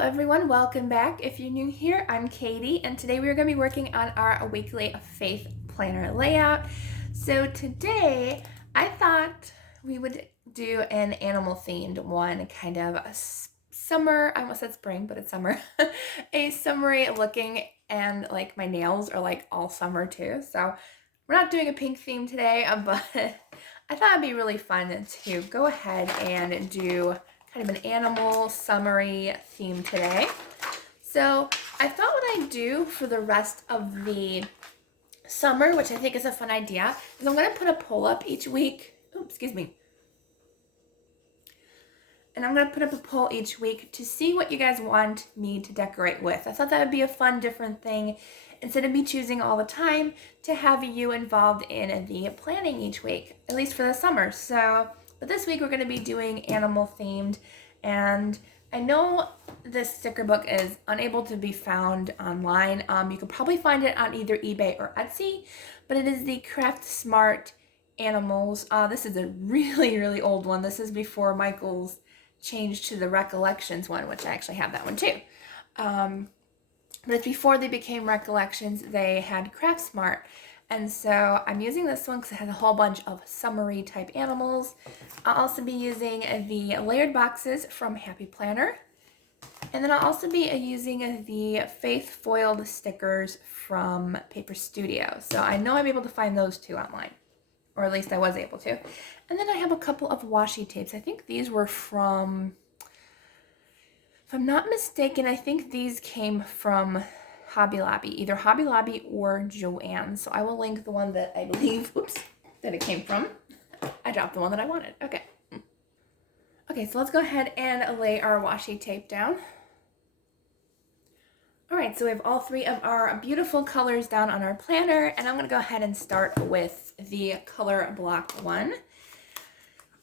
everyone, welcome back. If you're new here, I'm Katie, and today we're going to be working on our weekly faith planner layout. So today I thought we would do an animal themed one, kind of a summer, I almost said spring, but it's summer, a summery looking, and like my nails are like all summer too. So we're not doing a pink theme today, but I thought it'd be really fun to go ahead and do kind of an animal summery theme today. So I thought what I'd do for the rest of the summer, which I think is a fun idea, is I'm going to put a poll up each week. Oh, excuse me. And I'm going to put up a poll each week to see what you guys want me to decorate with. I thought that would be a fun, different thing instead of me choosing all the time, to have you involved in the planning each week, at least for the summer. But this week we're going to be doing animal themed, and I know this sticker book is unable to be found online. You could probably find it on either eBay or Etsy, but it is the Craft Smart Animals. This is a really, really old one. This is before Michael's changed to the Recollections one, which I actually have that one too. But before they became Recollections, they had Craft Smart. And so I'm using this one because it has a whole bunch of summery type animals. I'll also be using the layered boxes from Happy Planner. And then I'll also be using the Faith foiled stickers from Paper Studio. So I know I'm able to find those two online, or at least I was able to. And then I have a couple of washi tapes. I think these were from, if I'm not mistaken, I think these came from Hobby Lobby, either Hobby Lobby or Joann. So I will link the one that I believe, that it came from. I dropped the one that I wanted. Okay. Okay, so let's go ahead and lay our washi tape down. All right, so we have all three of our beautiful colors down on our planner, and I'm gonna go ahead and start with the color block one,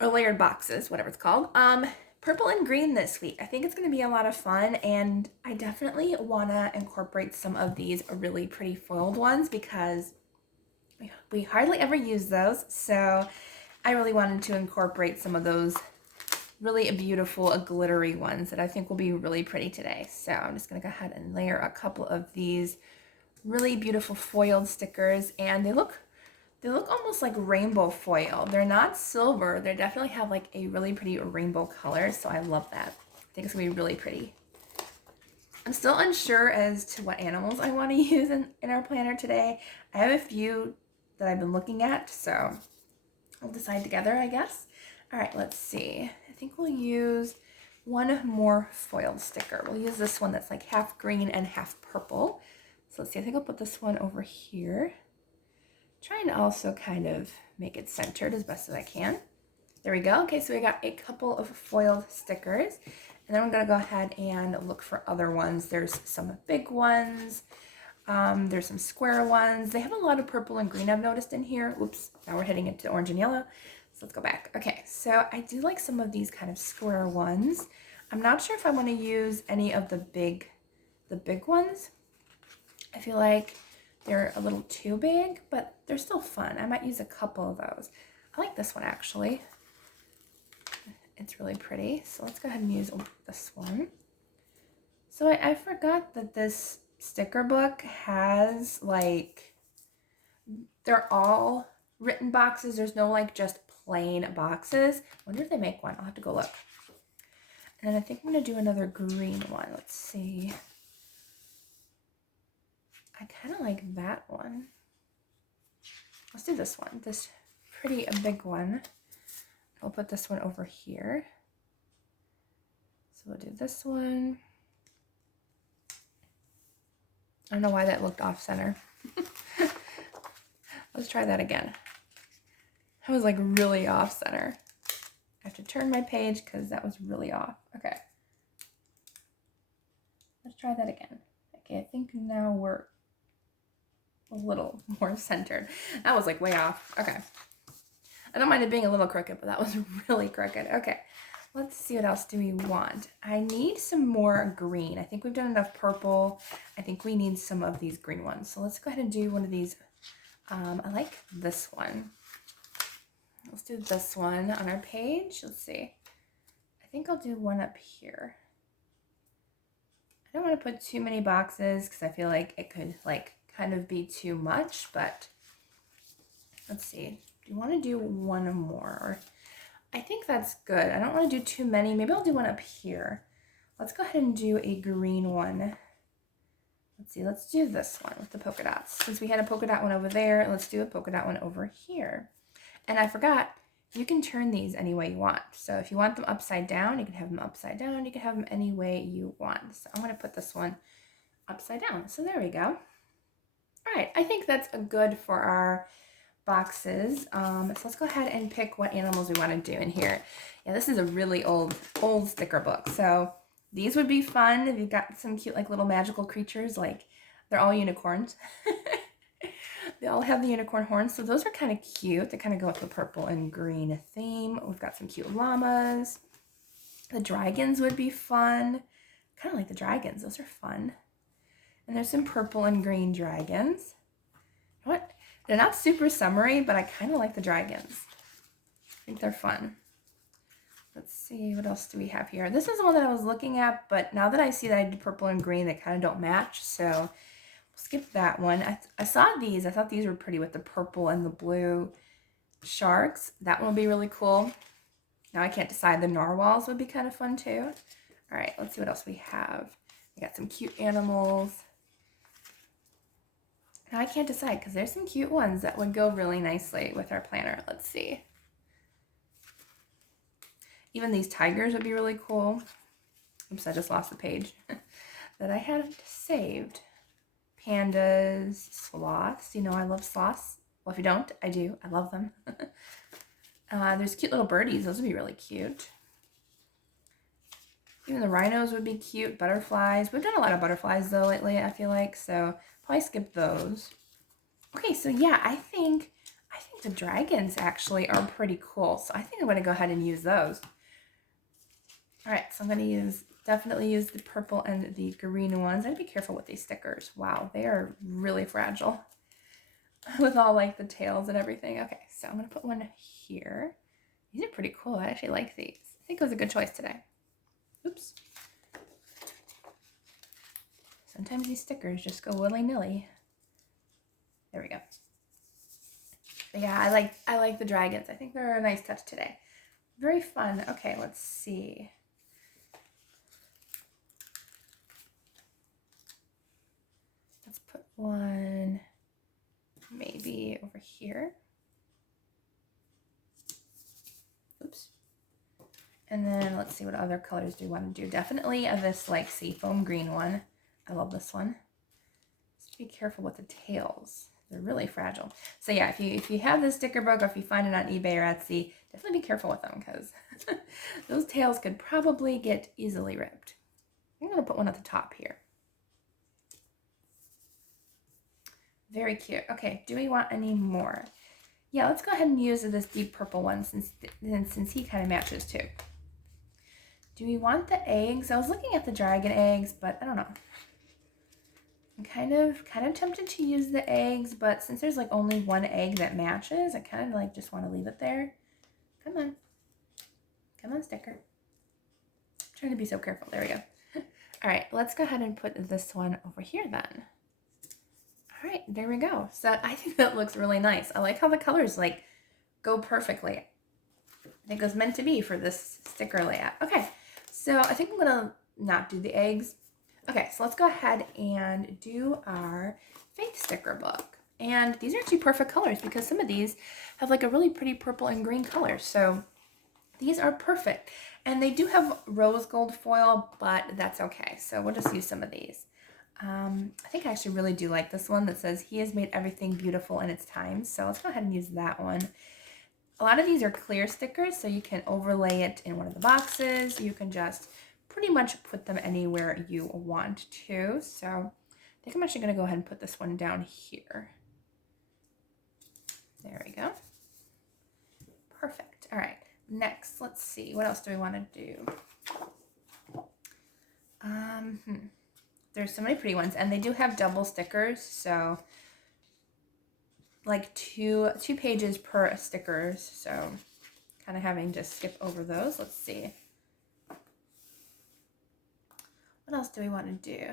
or layered boxes, whatever it's called. Purple and green this week. I think it's going to be a lot of fun, and I definitely want to incorporate some of these really pretty foiled ones because we hardly ever use those. So I really wanted to incorporate some of those really beautiful glittery ones that I think will be really pretty today. So I'm just going to go ahead and layer a couple of these really beautiful foiled stickers, and they look almost like rainbow foil. They're not silver. They definitely have like a really pretty rainbow color. So I love that. I think it's gonna be really pretty. I'm still unsure as to what animals I want to use in our planner today. I have a few that I've been looking at, so we'll decide together, I guess. All right, let's see. I think we'll use one more foiled sticker. We'll use this one that's like half green and half purple. So let's see, I think I'll put this one over here. Trying to also kind of make it centered as best as I can. There we go. Okay, so we got a couple of foiled stickers. And then I'm going to go ahead and look for other ones. There's some big ones. There's some square ones. They have a lot of purple and green I've noticed in here. Oops, now we're heading into orange and yellow. So let's go back. Okay, so I do like some of these kind of square ones. I'm not sure if I want to use any of the big ones. I feel like they're a little too big, but they're still fun. I might use a couple of those. I like this one actually. It's really pretty. So let's go ahead and use this one. So I forgot that this sticker book has like, they're all written boxes. There's no like just plain boxes. I wonder if they make one. I'll have to go look. And then I think I'm gonna do another green one. Let's see. I kind of like that one. Let's do this one, this pretty big one. I'll put this one over here. So we'll do this one. I don't know why that looked off center. Let's try that again. That was like really off center. I have to turn my page because that was really off. Okay. Let's try that again. Okay, I think now we're a little more centered. That was like way off. Okay. I don't mind it being a little crooked, but that was really crooked. Okay. Let's see, what else do we want? I need some more green. I think we've done enough purple. I think we need some of these green ones. So let's go ahead and do one of these. I like this one. Let's do this one on our page. Let's see. I think I'll do one up here. don't want to put too many boxes because I feel like it could like kind of be too much, but let's see. Do you want to do one more? I think that's good. I don't want to do too many. Maybe I'll do one up here. Let's go ahead and do a green one. Let's see, let's do this one with the polka dots. Since we had a polka dot one over there, let's do a polka dot one over here. And I forgot, you can turn these any way you want. So if you want them upside down, you can have them upside down. You can have them any way you want. So I'm going to put this one upside down. So there we go. All right, I think that's good for our boxes. So let's go ahead and pick what animals we want to do in here. Yeah, this is a really old sticker book. So these would be fun if you've got some cute like little magical creatures, like they're all unicorns. They all have the unicorn horns, so those are kind of cute. They kind of go with the purple and green theme. We've got some cute llamas. The dragons would be fun. Kind of like the dragons. Those are fun. And there's some purple and green dragons. What? They're not super summery, but I kind of like the dragons. I think they're fun. Let's see, what else do we have here? This is the one that I was looking at, but now that I see that I did purple and green, they kind of don't match, so we'll skip that one. I saw these. I thought these were pretty with the purple and the blue sharks. That one would be really cool. Now I can't decide. The narwhals would be kind of fun too. All right, let's see what else we have. We got some cute animals. Now I can't decide because there's some cute ones that would go really nicely with our planner. Let's see. Even these tigers would be really cool. Oops, I just lost the page that I had saved. Pandas, sloths. You know I love sloths. Well, if you don't, I do. I love them. There's cute little birdies. Those would be really cute. Even the rhinos would be cute. Butterflies. We've done a lot of butterflies, though, lately, I feel like. So probably skip those. Okay, so yeah, I think the dragons actually are pretty cool. So I think I'm going to go ahead and use those. All right, so I'm going to definitely use the purple and the green ones. I'd be careful with these stickers. Wow, they are really fragile with all like the tails and everything. Okay, so I'm going to put one here. These are pretty cool. I actually like these. I think it was a good choice today. Oops. Sometimes these stickers just go willy-nilly. There we go. But yeah, I like the dragons. I think they're a nice touch today. Very fun. Okay, let's see. Let's put one maybe over here. Oops. And then let's see what other colors do we want to do. Definitely this like seafoam green one. I love this one. Just be careful with the tails. They're really fragile. So yeah, if you have this sticker book or if you find it on eBay or Etsy, definitely be careful with them because those tails could probably get easily ripped. I'm going to put one at the top here. Very cute. Okay, do we want any more? Yeah, let's go ahead and use this deep purple one since he kind of matches too. Do we want the eggs? I was looking at the dragon eggs, but I don't know. I'm kind of tempted to use the eggs, but since there's like only one egg that matches, I kind of like just want to leave it there. Come on. Come on, sticker. I'm trying to be so careful. There we go. All right, let's go ahead and put this one over here then. All right, there we go. So I think that looks really nice. I like how the colors like go perfectly. I think it was meant to be for this sticker layout. Okay, so I think I'm gonna not do the eggs. Okay, so let's go ahead and do our faith sticker book. And these are two perfect colors because some of these have like a really pretty purple and green color. So these are perfect. And they do have rose gold foil, but that's okay. So we'll just use some of these. I think I actually really do like this one that says, "He has made everything beautiful in its time." So let's go ahead and use that one. A lot of these are clear stickers, so you can overlay it in one of the boxes. You can just pretty much put them anywhere you want to. So I think I'm actually going to go ahead and put this one down here. There we go. Perfect. All right. Next, let's see. What else do we want to do? There's so many pretty ones, and they do have double stickers, so like two pages per stickers. So kind of having to skip over those. Let's see. What else do we want to do?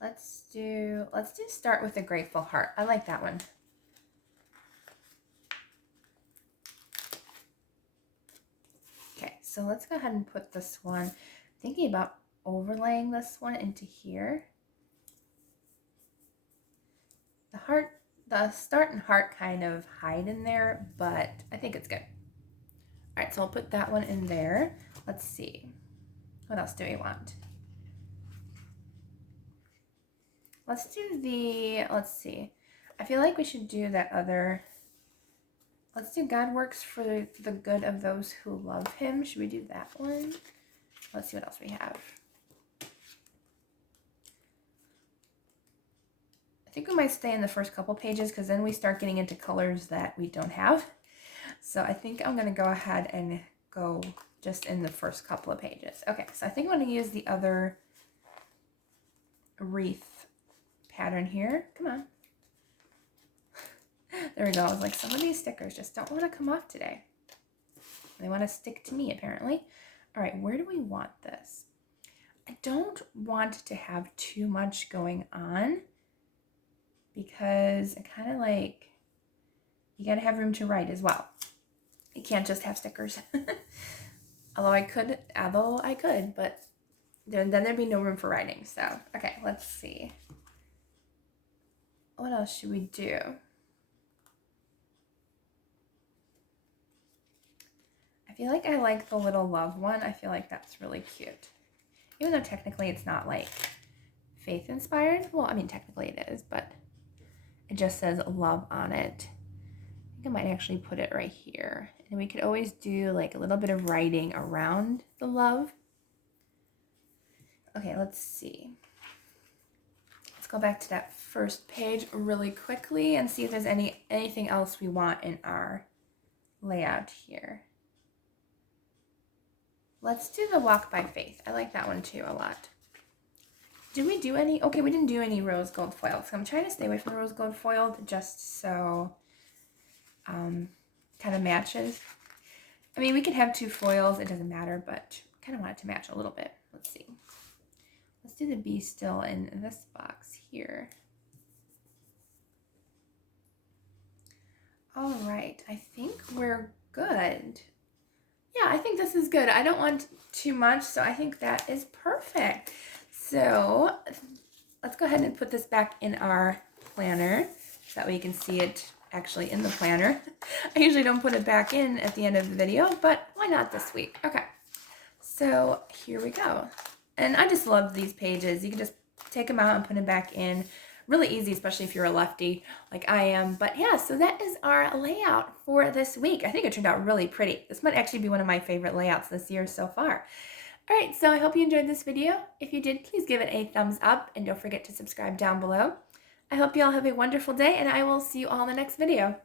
Let's do start with a grateful heart. I like that one. Okay, so let's go ahead and put this one, thinking about overlaying this one into here. The heart, the start and heart kind of hide in there, but I think it's good. All right, so I'll put that one in there. Let's see. What else do we want? Let's see. I feel like we should do that other, let's do God works for the good of those who love him. Should we do that one? Let's see what else we have. I think we might stay in the first couple pages because then we start getting into colors that we don't have. So I think I'm going to go ahead and go just in the first couple of pages. Okay, so I think I'm going to use the other wreath pattern here. Come on. There we go. I was like, some of these stickers just don't want to come off today. They want to stick to me, apparently. All right, where do we want this? I don't want to have too much going on because I kind of like, you got to have room to write as well. You can't just have stickers. although I could, but then there'd be no room for writing. So, okay, let's see. What else should we do? I feel like I like the little love one. I feel like that's really cute. Even though technically it's not like faith inspired. Well, I mean, technically it is, but it just says love on it. I think I might actually put it right here. And we could always do like a little bit of writing around the love. Okay, let's see. Let's go back to that first page really quickly and see if there's anything else we want in our layout here. Let's do the walk by faith. I like that one too a lot. Did we do any? Okay, we didn't do any rose gold foil. So I'm trying to stay away from the rose gold foil just so kind of matches. I mean, we can have two foils. It doesn't matter, but kind of want it to match a little bit. Let's see. Let's do the bee still in this box here. All right, I think we're good. Yeah, I think this is good. I don't want too much, so I think that is perfect. So let's go ahead and put this back in our planner so that way you can see it actually in the planner. I usually don't put it back in at the end of the video, but why not this week? Okay, so here we go. And I just love these pages. You can just take them out and put them back in. Really easy, especially if you're a lefty like I am. But yeah, so that is our layout for this week. I think it turned out really pretty. This might actually be one of my favorite layouts this year so far. All right, so I hope you enjoyed this video. If you did, please give it a thumbs up and don't forget to subscribe down below. I hope you all have a wonderful day and I will see you all in the next video.